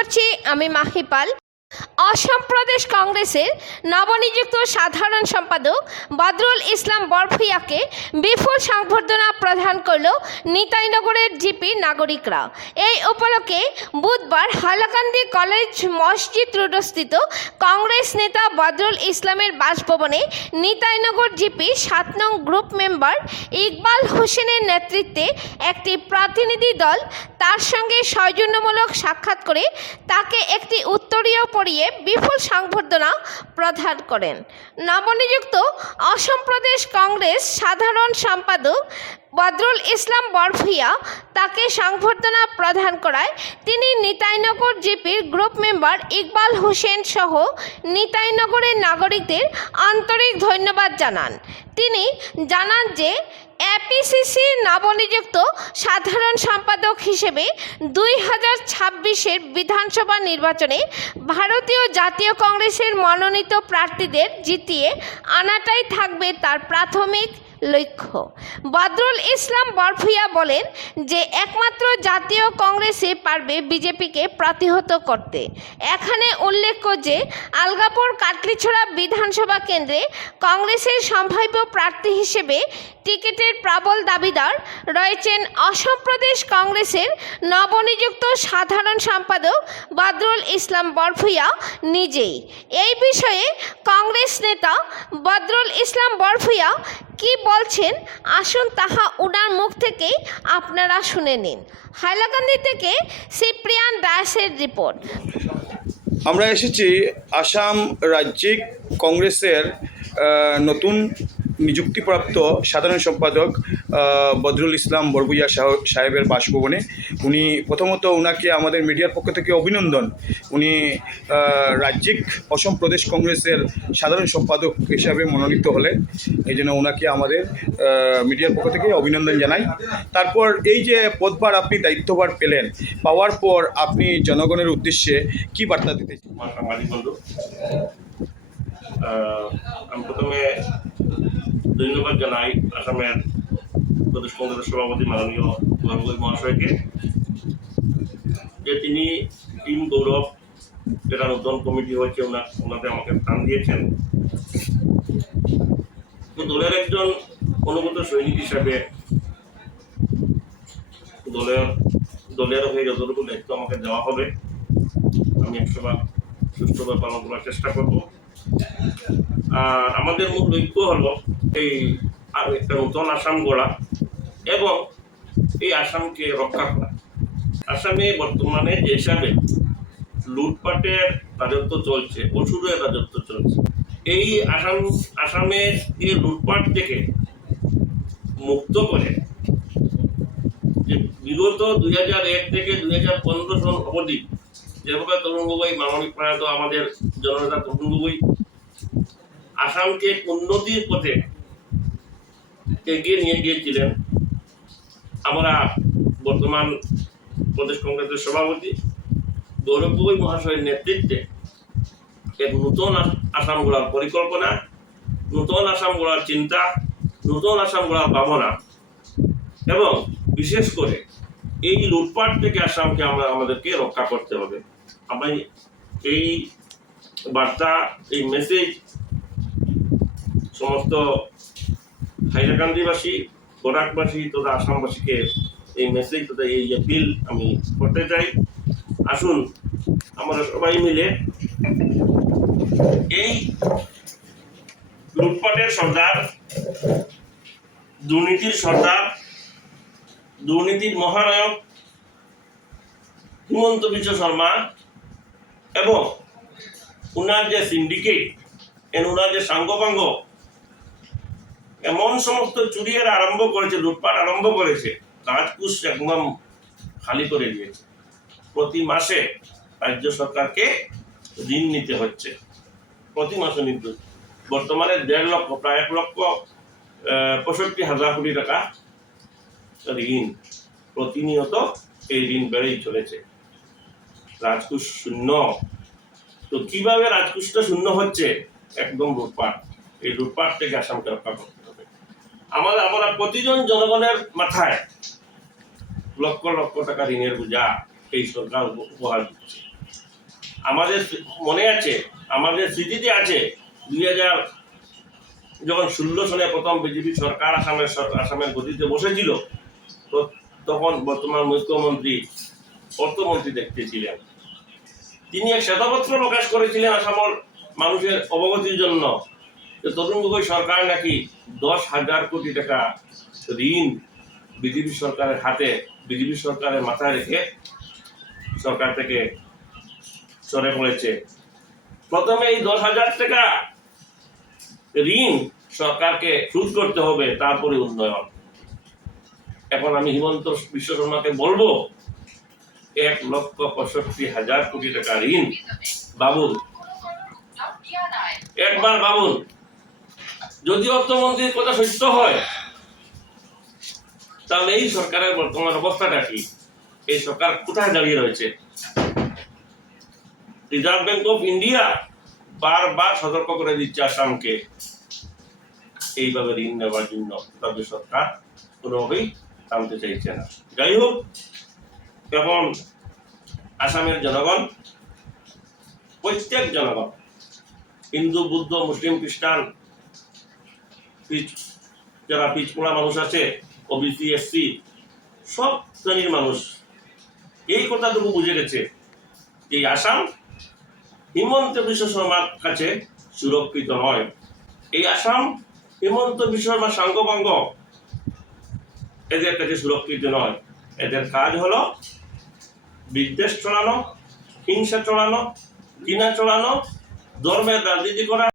করছি আমি মাহিপাল। অসম প্রদেশ কংগ্রেসের নবনিযুক্ত সাধারণ সম্পাদক বদরুল ইসলাম বরভূঁইয়াকে বিপুল সংবর্ধনা প্রদান করল নিতাইনগরের জিপি নাগরিকরা। এই উপলক্ষে বুধবার হাইলাকান্দি কলেজ মসজিদ রোডস্থিত কংগ্রেস নেতা বদরুল ইসলামের বাসভবনে নিতাইনগর জিপি 7 নং গ্রুপ মেম্বার ইকবাল হোসেনের নেতৃত্বে একটি প্রতিনিধি দল তার সঙ্গে সৌজন্যমূলক সাক্ষাৎ করে তাকে একটি উত্তরীয় পরিয়ে বিপুল সংবর্ধনা প্রদান করেন। নবনিযুক্ত অসম প্রদেশ কংগ্রেস সাধারণ সম্পাদক বদরুল ইসলাম বরভূঁইয়া তাকে সংবর্ধনা প্রদান করায় তিনি নিতাইনগর জিপির গ্রুপ মেম্বার ইকবাল হোসেন সহ নিতাইনগরের নাগরিকদের আন্তরিক ধন্যবাদ জানান। তিনি জানান যে এপিসিসি নবনিযুক্ত সাধারণ সম্পাদক হিসেবে 2026-এর বিধানসভা নির্বাচনে ভারতীয় জাতীয় কংগ্রেসের মনোনীত প্রার্থীদের জিতিয়ে আনাটাই থাকবে তার প্রাথমিক লক্ষ্য। বদরুল ইসলাম বরভূঁইয়া বলেন যে একমাত্র জাতীয় কংগ্রেসই পারবে বিজেপিকে প্রতিহত করতে। এখানে উল্লেখ্য যে আলগাপুর কাটলিছড়া বিধানসভা কেন্দ্রে কংগ্রেসের সম্ভাব্য প্রার্থী হিসেবে টিকিটের প্রবল দাবিদার রয়েছেন অসম প্রদেশ কংগ্রেসের নবনিযুক্ত সাধারণ সম্পাদক বদরুল ইসলাম বরভূঁইয়া নিজেই। এই বিষয়ে কংগ্রেস নেতা বদরুল ইসলাম বরভূঁইয়া কি বলছেন আসুন তাহা উনার মুখ থেকেই আপনারা শুনে নিন। হাইলাকান্দি থেকে সিপ্রিয়ান দাসের রিপোর্ট। আমরা এসেছি আসাম রাজ্যিক কংগ্রেসের নতুন নিযুক্তিপ্রাপ্ত সাধারণ সম্পাদক বদরুল ইসলাম বরভূঁইয়া সাহেবের বাসভবনে। উনি প্রথমত ওনাকে আমাদের মিডিয়ার পক্ষ থেকে অভিনন্দন। উনি রাজ্যিক অসম প্রদেশ কংগ্রেসের সাধারণ সম্পাদক হিসাবে মনোনীত হলেন, এই জন্য ওনাকে আমাদের মিডিয়ার পক্ষ থেকে অভিনন্দন জানাই। তারপর এই যে পদভার আপনি দায়িত্বভার পেলেন, পাওয়ার পর আপনি জনগণের উদ্দেশ্যে কি বার্তা দিতে চান? আমি প্রথমে ধন্যবাদ জানাই আসামের প্রদেশ কংগ্রেসের সভাপতি মাননীয় গঙ্গোই মহাশয়কে, যে তিনি টিম গৌরব যেটা নতুন কমিটি হয়েছে ওনাতে আমাকে স্থান দিয়েছেন। তো দলের একজন অনুগত সৈনিক হিসাবে দলের হয়ে যতটুকু দায়িত্ব আমাকে দেওয়া হবে আমি 100% সুষ্ঠুভাবে পালন করার চেষ্টা করব। আর আমাদের মূল লক্ষ্য হলো এই একটা নতুন আসাম গড়া এবং এই আসামকে রক্ষা করা। আসামে বর্তমানে যে হিসাবে লুটপাটের রাজত্ব চলছে, অসুরের রাজত্ব চলছে, এই আসামে এই লুটপাট থেকে মুক্ত করে যে বিগত 2001 থেকে 2015 সন অবধি যেভাবে তরুণ গগৈ মাননীয় প্রয়াত আমাদের জননেতা তরুণ গগৈ আসামকে উন্নতির পথে এগিয়ে নিয়ে গিয়েছিলেন, আমরা বর্তমান প্রদেশ কংগ্রেসের সভাপতি গৌরব গগৈ মহাশয়ের নেতৃত্বে এক নতুন আসাম গড়ার পরিকল্পনা, নতুন আসাম গড়ার চিন্তা, নতুন আসাম গড়ার ভাবনা এবং বিশেষ করে এই লুটপাট থেকে আসামকে আমাদেরকে রক্ষা করতে হবে। আমি এই বার্তা, এই মেসেজ সমস্ত হাইলাকান্দিবাসী, বরাকবাসী তথা আসামবাসীকে এই মেসেজ তথা এই অ্যাপিল আমি করতে চাই। আসুন আমরা সবাই মিলে এই লুটপাটের সর্দার, দুর্নীতির সর্দার, দুর্নীতির মহানায়ক হিমন্ত বিশ্ব শর্মা এবং উনার যে সিন্ডিকেট, উনার যে সাঙ্গপাঙ্গ এমন সমস্ত চুরির আরম্ভ করেছে, লুটপাট আরম্ভ করেছে, কাজকুশ একদম খালি করে দিয়েছে। প্রতি মাসে রাজ্য সরকারকে ঋণ নিতে হচ্ছে, প্রতি মাসে নিতে। বর্তমানে 1.5 লক্ষ, প্রায় 1,65,000 কোটি টাকা ঋণ, প্রতিনিয়ত এই ঋণ বেড়েই চলেছে। রাজকুশ শূন্য। তো কিভাবে রাজকুশটা শূন্য হচ্ছে? একদম লুটপাট। এই লুটপাট থেকে আসামকে রক্ষা করতে হবে। আমরা প্রতিজন জনগণের মাথায় লক্ষ লক্ষ টাকা ঋণের বোঝা এই সরকার উপহার দিচ্ছে। আমাদের মনে আছে, আমাদের স্মৃতিতে আছে 2000 যখন 16 সনে প্রথম বিজেপি সরকার আসামের গদিতে বসেছিল, তো তখন বর্তমান মুখ্যমন্ত্রী অর্থমন্ত্রী দেখতে ছিলেন। তিনি এক শ্বেতপত্র প্রকাশ করেছিলেন আসামের মানুষের অবগতির জন্য যে তরুণ গগৈ সরকার নাকি 10,000 কোটি টাকা ঋণ বিজেপি সরকারের হাতে, বিজেপি সরকারের মাথায় রেখে সরকার থেকে সরে পড়েছে। প্রথমে এই 10,000 টাকা ঋণ সরকারকে শোধ করতে হবে, তারপরে উন্নয়ন। এখন আমি হিমন্ত বিশ্ব শর্মাকে বলবো 1,65,000 কোটি টাকা ঋণ বাবুল, একবার বাবুল, যদি অর্থমন্ত্রীর কথা সত্য হয় তাহলে এই সরকারের বর্তমান অবস্থাটা কি? এই সরকার কোথায় দাঁড়িয়ে রয়েছে? রিজার্ভ ব্যাংক অফ ইন্ডিয়া বারবার সতর্ক করে দিচ্ছে আসামকে এইভাবে ঋণ নেওয়ার জন্য। রাজ্য সরকার কোনোভাবেই থামতে চাইছে না। যাই হোক, এখন আসামের জনগণ, প্রত্যেক জনগণ, হিন্দু, বুদ্ধ, মুসলিম, খ্রিস্টান, যারা পিছপড়া মানুষ আছে, ওবিসি, এসসি, সব শ্রেণীর মানুষ এই কথাটুকু বুঝে গেছে যে আসাম হিমন্ত বিশ্ব শর্মার কাছে সুরক্ষিত নয়। এই আসাম হিমন্ত বিশ্ব শর্মার সাঙ্গপাঙ্গ এদের কাছে সুরক্ষিত নয়। এদের কাজ হলো বিদ্বেষ ছড়ানো, হিংসা ছড়ানো, ঘৃণা ছড়ানো, ধর্মের রাজনীতি করা।